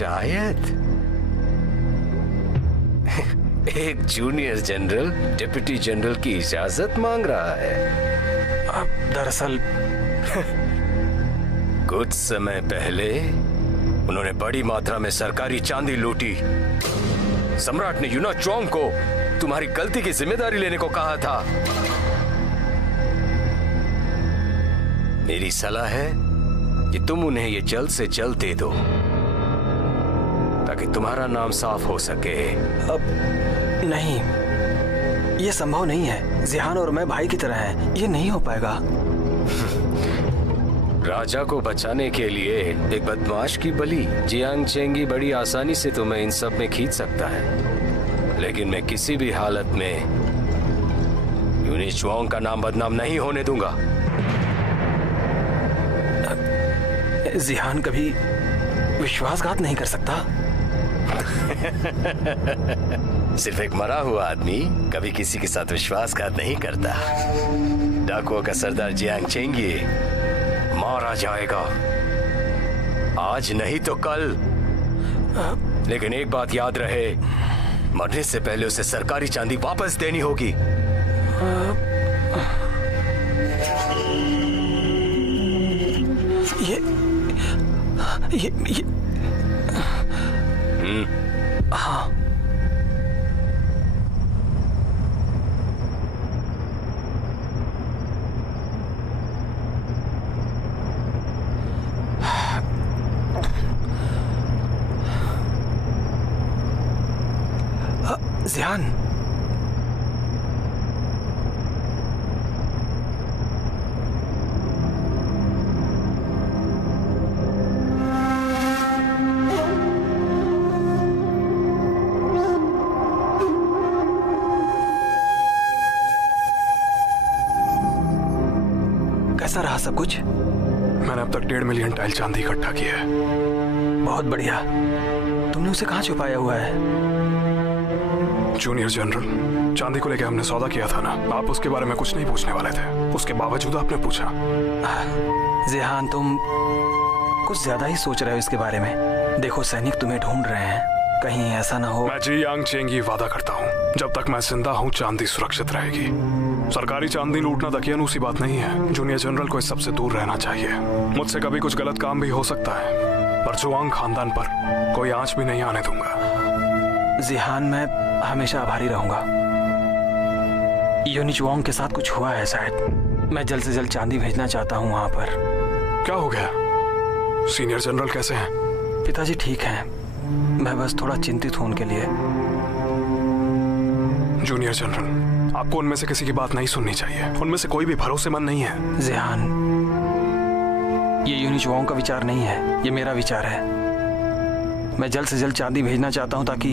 शायद एक junior general deputy general की इजाजत मांग रहा है। दरअसल कुछ समय पहले उन्होंने बड़ी मात्रा में सरकारी चांदी लूटी। सम्राट ने यूना चोंग को तुम्हारी गलती की जिम्मेदारी लेने को कहा था। मेरी सलाह है कि तुम उन्हें ये जल्द से जल्द दे दो ताकि तुम्हारा नाम साफ हो सके। अब नहीं, ये संभव नहीं है। जिहान और मैं भाई की तरह हैं, ये नहीं हो पाएगा। राजा को बचाने के लिए एक बदमाश की बलि जियांग चेंगी बड़ी आसानी से तुम्हें इन सब में खींच सकता है, लेकिन मैं किसी भी हालत में यूनी चुआंग का नाम बदनाम नहीं होने दूंगा। जिहान कभी विश्वासघात नहीं कर सकता। सिर्फ एक मरा हुआ आदमी कभी किसी के साथ विश्वासघात नहीं करता। डाकुओं का सरदार जियांग चेंगी मारा जाएगा, आज नहीं तो कल। लेकिन एक बात याद रहे, मरने से पहले उसे सरकारी चांदी वापस देनी होगी। ये हाँ, जिहान, कैसा रहा सब कुछ? मैंने अब तक 1.5 मिलियन टाइल चांदी इकट्ठा की है। बहुत बढ़िया। तुमने उसे कहाँ छुपाया हुआ है? जूनियर जनरल, चांदी को लेकर हमने सौदा किया था ना, आप उसके बारे में कुछ नहीं पूछने वाले थे, उसके बावजूद आपने पूछा। जिहान, तुम कुछ ज्यादा ही सोच रहे हो इसके बारे में। देखो, सैनिक तुम्हें ढूंढ रहे हैं, कहीं ऐसा ना हो। मैं जियांग चेंगी वादा करता हूँ, जब तक मैं जिंदा हूँ चांदी सुरक्षित रहेगी। सरकारी चांदी लूटना दकियानूसी बात नहीं है। जूनियर जनरल को इस सबसे दूर रहना चाहिए। मुझसे कभी कुछ गलत काम भी हो सकता है, पर जुआंग खानदान पर कोई आंच भी नहीं आने दूंगा। जिहान, मैं हमेशा आभारी रहूंगा। यूनिचुआंग के साथ कुछ हुआ है शायद। मैं जल्द से जल्द चांदी भेजना चाहता हूँ वहां पर। क्या हो गया? सीनियर जनरल कैसे हैं? पिताजी ठीक हैं, मैं बस थोड़ा चिंतित हूँ उनके लिए। जूनियर जनरल, आपको उनमें से किसी की बात नहीं सुननी चाहिए। उनमें से कोई भी भरोसेमंद नहीं है। जिहान, ये यूनिचुआंग का विचार नहीं है, ये मेरा विचार है। मैं जल्द से जल्द चांदी भेजना चाहता हूँ ताकि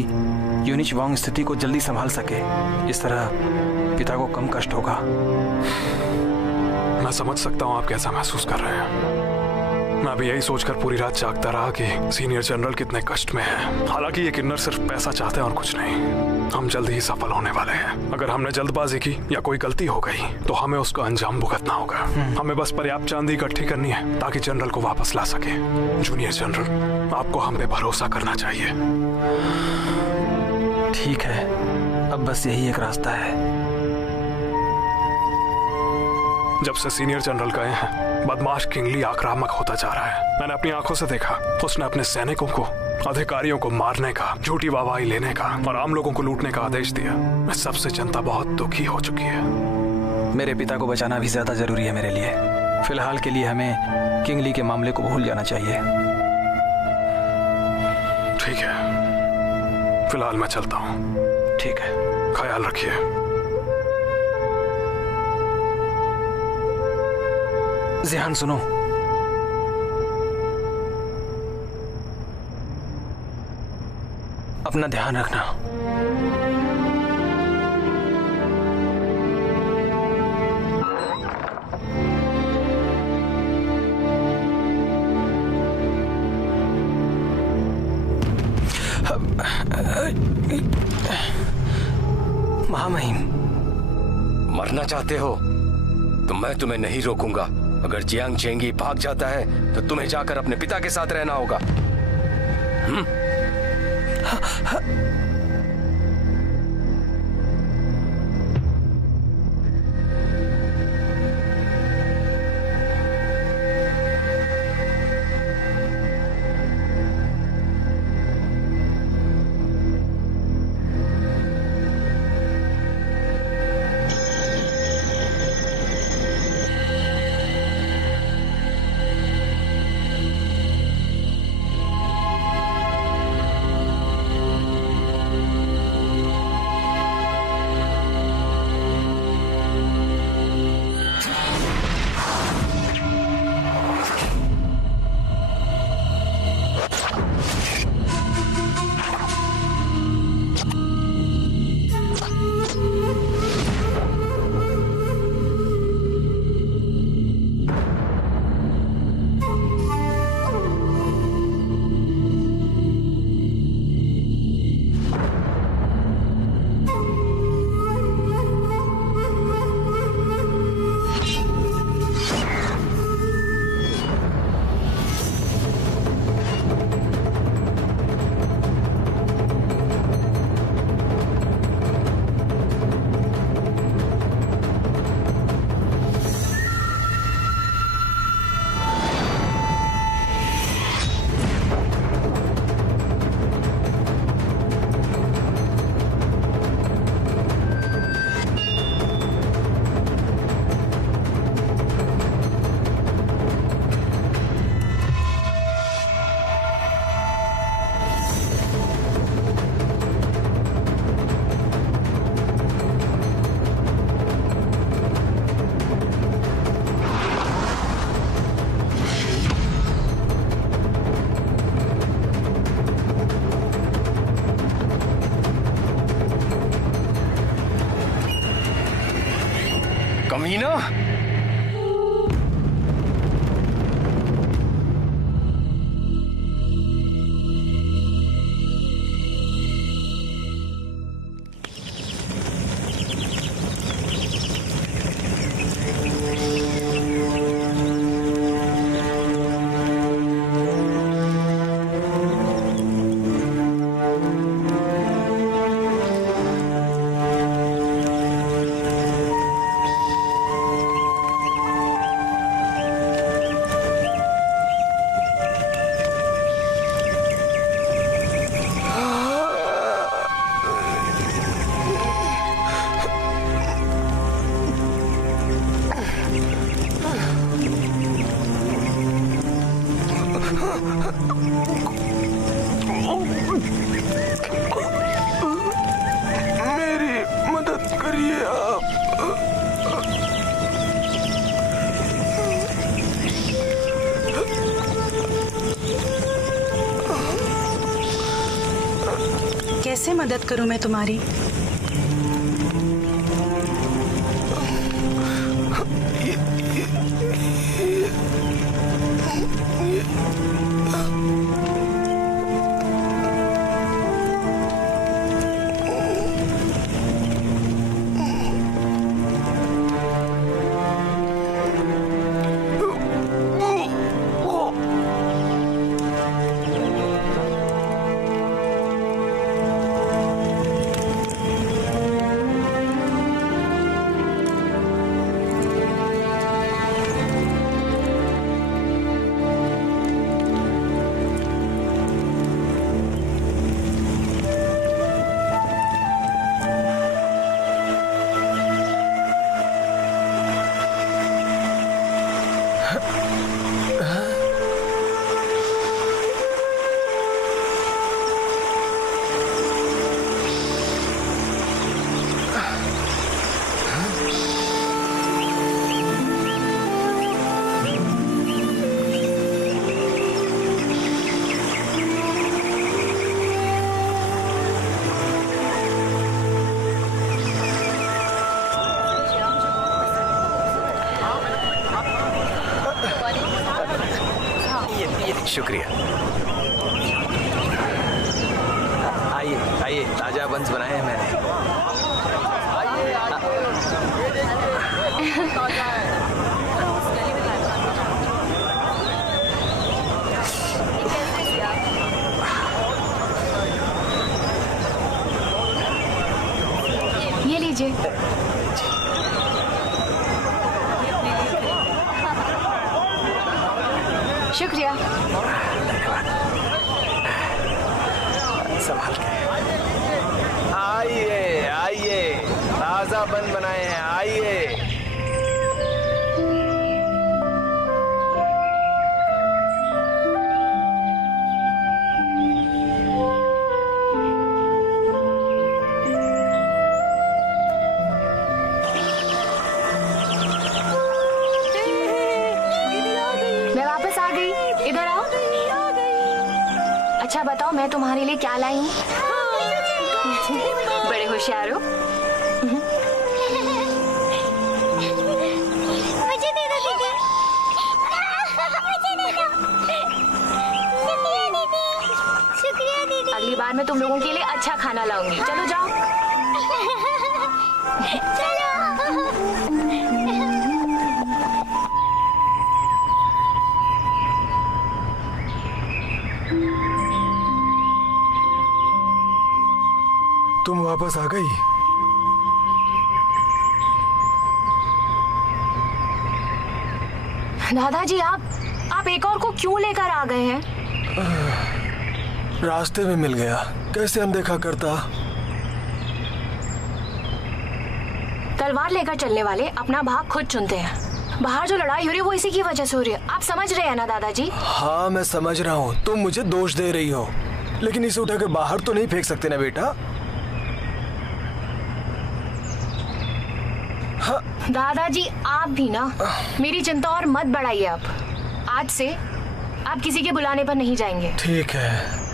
यूनिचुआंग स्थिति को जल्दी संभाल सके। इस तरह पिता को कम कष्ट होगा। मैं समझ सकता हूँ आप कैसा महसूस कर रहे हैं। मैं अभी यही सोचकर पूरी रात जागता रहा कि सीनियर जनरल कितने कष्ट में हैं। हालांकि ये किन्नर सिर्फ पैसा चाहते हैं और कुछ नहीं। हम जल्द ही सफल होने वाले हैं। अगर हमने जल्दबाजी की या कोई गलती हो गई तो हमें उसका अंजाम भुगतना होगा। हमें बस पर्याप्त चांदी इकट्ठी करनी है ताकि जनरल को वापस ला सके। जूनियर जनरल, आपको हम पे भरोसा करना चाहिए। ठीक है, अब बस यही एक रास्ता है। जब से सीनियर जनरल गए हैं, बदमाश किंगली आक्रामक होता जा रहा है। मैंने अपनी आंखों से देखा, उसने अपने सैनिकों को, अधिकारियों को मारने का, झूठी वाहवाही लेने का और आम लोगों को लूटने का आदेश दिया। मैं सबसे जनता बहुत दुखी हो चुकी है। मेरे पिता को बचाना भी ज्यादा जरूरी है मेरे लिए। फिलहाल के लिए हमें किंगली के मामले को भूल जाना चाहिए। ठीक है, फिलहाल मैं चलता हूँ। ठीक है, ख्याल रखिए। जिहान, सुनो। अपना ध्यान रखना। महामहिम, मरना चाहते हो तो मैं तुम्हें नहीं रोकूंगा। अगर जियांग चेंगी भाग जाता है तो तुम्हें जाकर अपने पिता के साथ रहना होगा। कमीना, मेरी मदद करिए आप। कैसे मदद करूं मैं तुम्हारी? शुक्रिया। आइए आइए, ताजा बंस बनाए हैं मैंने। शुक्रिया। संभाल के। आइए आइए, ताजा बन बनाए हैं, आइए। मैं वापस आ गई, इधर आओ। अच्छा बताओ, मैं तुम्हारे लिए क्या लाई हूँ? बड़े होशियार हो। मुझे दे दो दीदी। मुझे दे दो। शुक्रिया दीदी। शुक्रिया दीदी। अगली बार मैं तुम लोगों के लिए अच्छा खाना लाऊंगी। चलो जाओ। चलो। तुम वापस आ गई? दादाजी आप एक और को क्यों लेकर आ गए हैं? रास्ते में मिल गया, कैसे अनदेखा करता। तलवार लेकर चलने वाले अपना भाग खुद चुनते हैं। बाहर जो लड़ाई हो रही है वो इसी की वजह से हो रही है। आप समझ रहे हैं ना दादाजी? हाँ मैं समझ रहा हूँ, तुम मुझे दोष दे रही हो, लेकिन इसे उठा के बाहर तो नहीं फेंक सकते ना बेटा। दादाजी आप भी ना मेरी चिंता और मत बढ़ाइए। आप आज से आप किसी के बुलाने पर नहीं जाएंगे। ठीक है।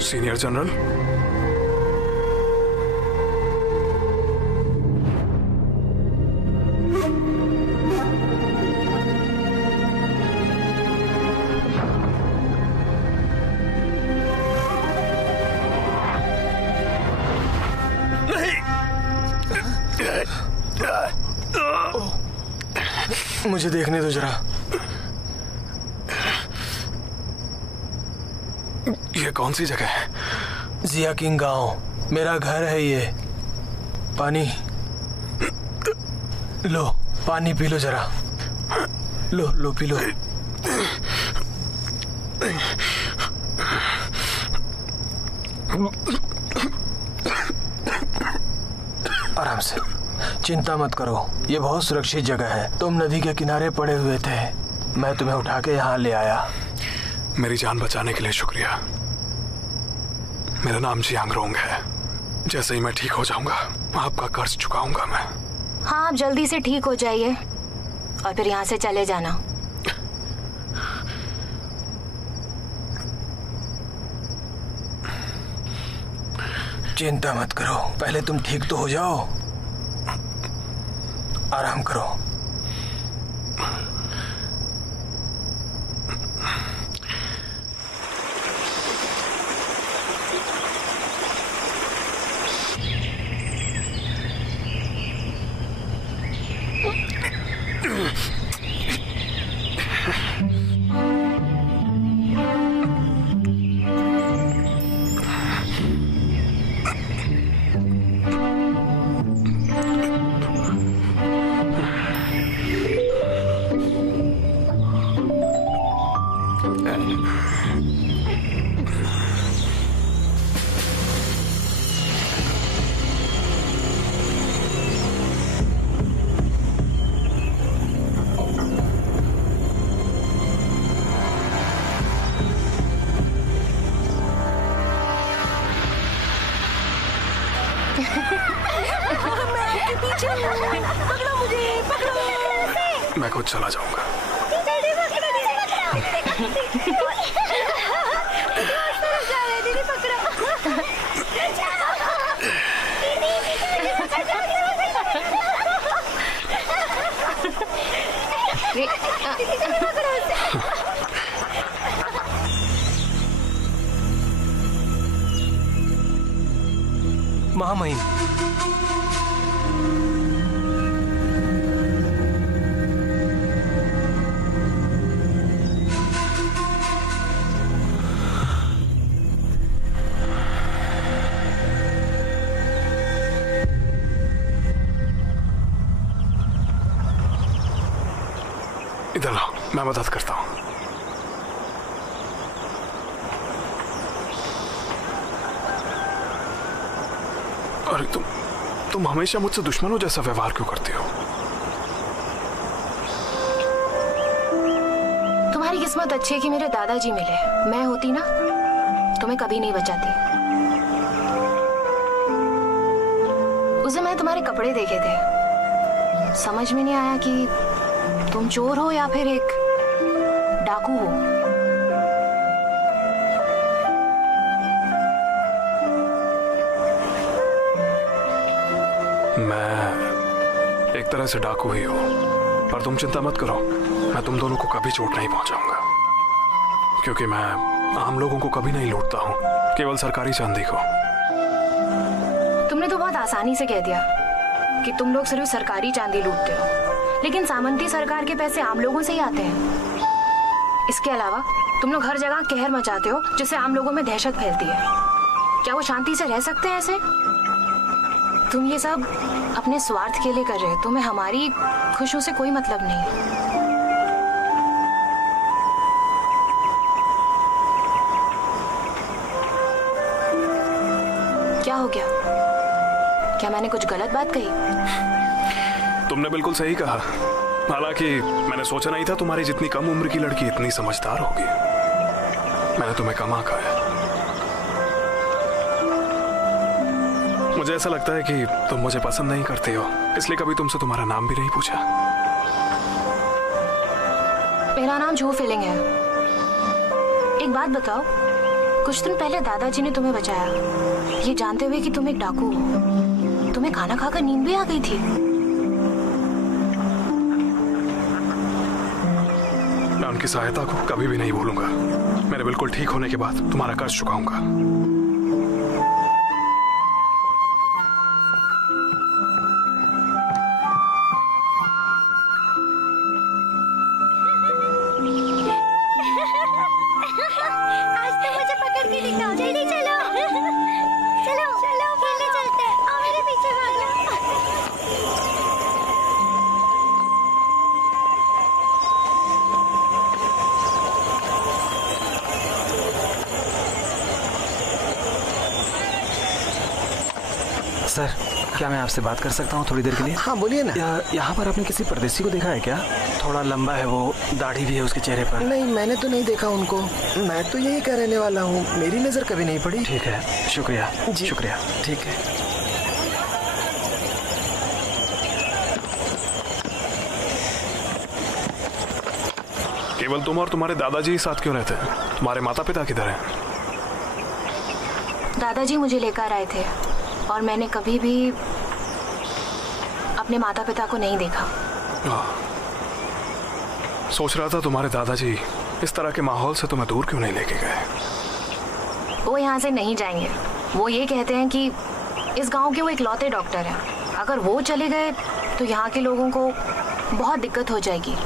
सीनियर जनरल, मुझे देखने दो जरा। ये कौन सी जगह है? जिया किंग गांव, मेरा घर है ये। पानी लो, पानी पी लो जरा। लो लो पी लो। आराम से, चिंता मत करो, ये बहुत सुरक्षित जगह है। तुम नदी के किनारे पड़े हुए थे, मैं तुम्हें उठा के यहाँ ले आया। मेरी जान बचाने के लिए शुक्रिया। मेरा नाम जियांग रोंग है। जैसे ही मैं ठीक हो जाऊंगा आपका कर्ज चुकाऊंगा मैं। हाँ आप जल्दी से ठीक हो जाइए और फिर यहाँ से चले जाना। चिंता मत करो, पहले तुम ठीक तो हो जाओ। आराम करो। मैं खुद चला जाऊंगा। महामहिम, इधर लाओ, मैं मदद करता हूँ। अरे तुम हमेशा मुझसे दुश्मनों जैसा व्यवहार क्यों करती हो? तुम्हारी किस्मत अच्छी है कि मेरे दादाजी मिले। मैं होती ना, तुम्हें कभी नहीं बचाती। उस दिन मैंने तुम्हारे कपड़े देखे थे, समझ में नहीं आया कि तुम चोर हो या फिर एक डाकू हो। मैं एक तरह से डाकू ही हूँ, पर तुम चिंता मत करो, मैं तुम दोनों को कभी चोट नहीं पहुंचाऊंगा, क्योंकि मैं आम लोगों को कभी नहीं लूटता हूँ, केवल सरकारी चांदी को। तुमने तो बहुत आसानी से कह दिया कि तुम लोग सिर्फ सरकारी चांदी लूटते हो, लेकिन सामंती सरकार के पैसे आम लोगों से ही आते हैं। इसके अलावा तुम लोग हर जगह कहर मचाते हो, जिससे आम लोगों में दहशत फैलती है। क्या वो शांति से रह सकते हैं ऐसे? तुम ये सब अपने स्वार्थ के लिए कर रहे हो, तुम्हें हमारी खुशियों से कोई मतलब नहीं। क्या हो गया? क्या मैंने कुछ गलत बात कही? तुमने बिल्कुल सही कहा। हालांकि मैंने सोचा नहीं था तुम्हारी जितनी कम उम्र की लड़की इतनी समझदार होगी। मैंने तुम्हें कम आंका है। मुझे ऐसा लगता है कि तुम मुझे पसंद नहीं करते हो, इसलिए कभी तुमसे तुम्हारा नाम भी नहीं पूछा। मेरा नाम झू फिलिंग है। एक बात बताओ, कुछ दिन पहले दादाजी ने तुम्हें बचाया, ये जानते हुए कि तुम एक डाकू हो। तुम्हें खाना खाकर नींद भी आ गई थी। मैं उनकी सहायता को कभी भी नहीं भूलूंगा। मेरे बिल्कुल ठीक होने के बाद तुम्हारा कर्ज चुकाऊंगा। आज तो मुझे पकड़ के दिखाओ, जल्दी चलो। चलो चलो, खेलने चलते हैं। आओ मेरे पीछे भागो। सर, क्या मैं आपसे बात कर सकता हूँ थोड़ी देर के लिए? हाँ बोलिए ना। यहाँ पर आपने किसी परदेसी को देखा है क्या? थोड़ा लंबा है वो, दाढ़ी भी है उसके चेहरे पर। नहीं, मैंने तो नहीं देखा उनको। मैं तो यही का रहने वाला हूँ, मेरी नजर कभी नहीं पड़ी। ठीक है, शुक्रिया जी। शुक्रिया। ठीक है। केवल तुम और तुम्हारे दादाजी ही साथ क्यों रहते हैं? तुम्हारे माता पिता किधर हैं? दादाजी मुझे लेकर आए थे और मैंने कभी भी अपने माता पिता को नहीं देखा। सोच रहा था तुम्हारे दादाजी इस तरह के माहौल से तुम्हें दूर क्यों नहीं लेके गए? वो यहाँ से नहीं जाएंगे। वो ये कहते हैं कि इस गांव के वो इकलौते डॉक्टर हैं, अगर वो चले गए तो यहाँ के लोगों को बहुत दिक्कत हो जाएगी।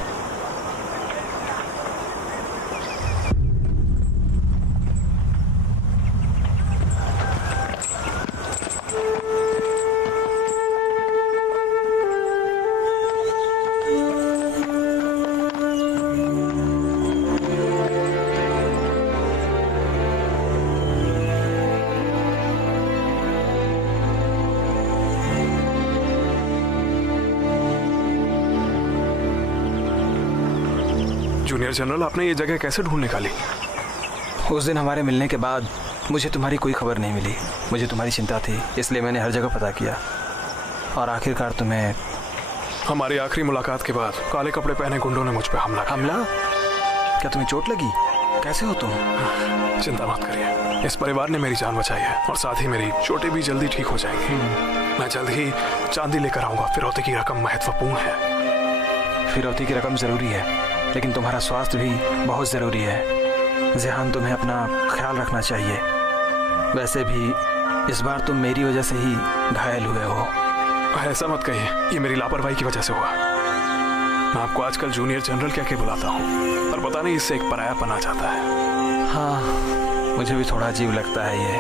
जूनियर जनरल, आपने ये जगह कैसे ढूंढ निकाली? उस दिन हमारे मिलने के बाद मुझे तुम्हारी कोई खबर नहीं मिली। मुझे तुम्हारी चिंता थी, इसलिए मैंने हर जगह पता किया और आखिरकार तुम्हें। हमारी आखिरी मुलाकात के बाद काले कपड़े पहने गुंडों ने मुझ पे हमला किया। हमला? क्या तुम्हें चोट लगी? कैसे हो तुम? चिंता मत करिए, इस परिवार ने मेरी जान बचाई है और साथ ही मेरी चोटें भी जल्दी ठीक हो जाएंगी। मैं जल्द ही चांदी लेकर आऊंगा। फिरौती की रकम महत्वपूर्ण है। फिरौती की रकम जरूरी है, लेकिन तुम्हारा स्वास्थ्य भी बहुत ज़रूरी है। जिहान, तुम्हें अपना ख्याल रखना चाहिए। वैसे भी इस बार तुम मेरी वजह से ही घायल हुए हो। ऐसा मत कहिए, ये मेरी लापरवाही की वजह से हुआ। मैं आपको आजकल जूनियर जनरल कह के बुलाता हूँ, पर पता नहीं इससे एक परायापन आ जाता है। हाँ, मुझे भी थोड़ा अजीब लगता है ये।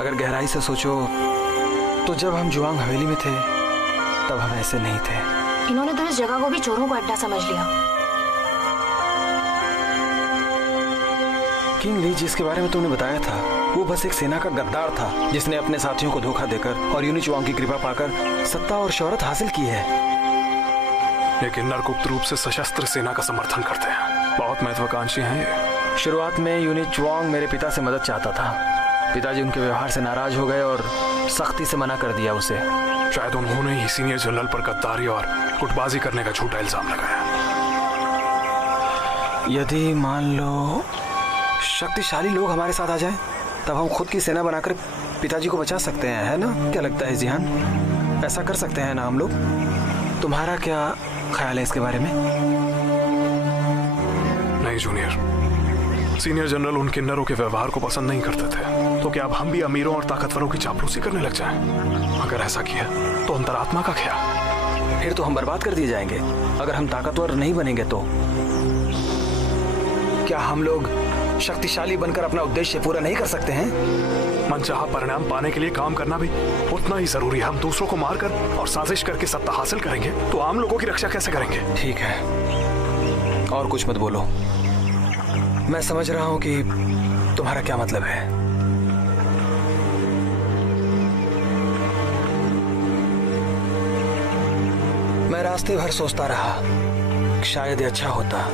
अगर गहराई से सोचो तो जब हम जुआंग हवेली में थे तब हम ऐसे नहीं थे। इन्होंने तो इस जगह को भी चोरों का अड्डा समझ लिया। किंग ली, जिसके बारे में तुमने बताया था, वो बस एक सेना का गद्दार था जिसने अपने साथियों को धोखा देकर और यूनिचुआंग की कृपा पाकर सत्ता और शोहरत हासिल की है। ये किन्नर गुप्त रूप से सशस्त्र सेना का समर्थन करते हैं। बहुत महत्वाकांक्षी हैं ये। शुरुआत में यूनिचुआंग मेरे पिता से मदद चाहता था। पिताजी उनके व्यवहार से नाराज हो गए और सख्ती से मना कर दिया उसे। शायद उन्होंने ही सीनियर जनरल पर गद्दारी और गुटबाजी करने का झूठा इल्जाम लगाया। यदि मान लो शक्तिशाली लोग हमारे साथ आ जाएं, तब हम खुद की सेना बनाकर पिताजी को बचा सकते हैं, है ना? क्या लगता है जिहान? ऐसा कर सकते हैं ना हम लोग? तुम्हारा क्या ख्याल है इसके बारे में? नहीं जूनियर, सीनियर जनरल उन किन्नरों के व्यवहार को पसंद नहीं करते थे। तो क्या अब हम भी अमीरों और ताकतवरों की चापलूसी करने लग जाएं? अगर ऐसा किया तो अंतरात्मा का क्या? फिर तो हम बर्बाद कर दिए जाएंगे। अगर हम ताकतवर नहीं बनेंगे तो क्या हम लोग शक्तिशाली बनकर अपना उद्देश्य पूरा नहीं कर सकते हैं? मनचाहा परिणाम पाने के लिए काम करना भी उतना ही जरूरी है। हम दूसरों को मारकर और साजिश करके सत्ता हासिल करेंगे तो आम लोगों की रक्षा कैसे करेंगे? ठीक है, और कुछ मत बोलो। मैं समझ रहा हूं कि तुम्हारा क्या मतलब है। मैं रास्ते भर सोचता रहा, शायद ये अच्छा होता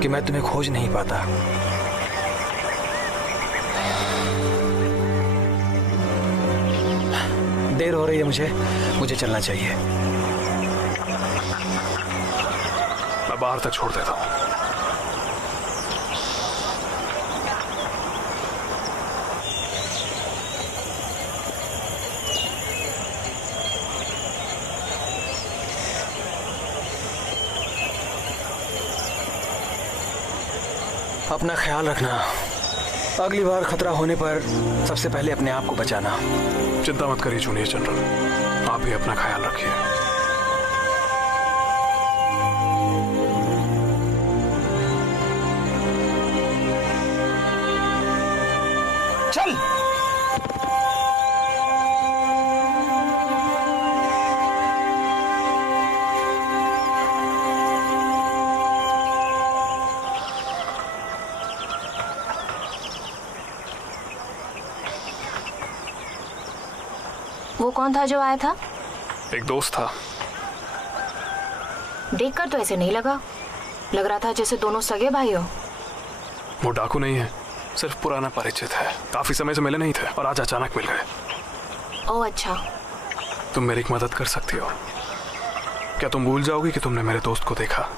कि मैं तुम्हें खोज नहीं पाता। देर हो रही है, मुझे चलना चाहिए। मैं बाहर तक छोड़ देता हूँ। अपना ख्याल रखना। अगली बार खतरा होने पर सबसे पहले अपने आप को बचाना। चिंता मत करिए जूनियर जनरल, आप भी अपना ख्याल रखिए। चल। वो कौन था जो आया था? एक दोस्त था। देखकर तो ऐसे नहीं लगा। लग रहा था जैसे दोनों सगे भाई हो। वो डाकू नहीं है, सिर्फ पुराना परिचित है। काफी समय से मिले नहीं थे और आज अचानक मिल गए। ओह अच्छा। तुम मेरी एक मदद कर सकती हो। क्या तुम भूल जाओगी कि तुमने मेरे दोस्त को देखा?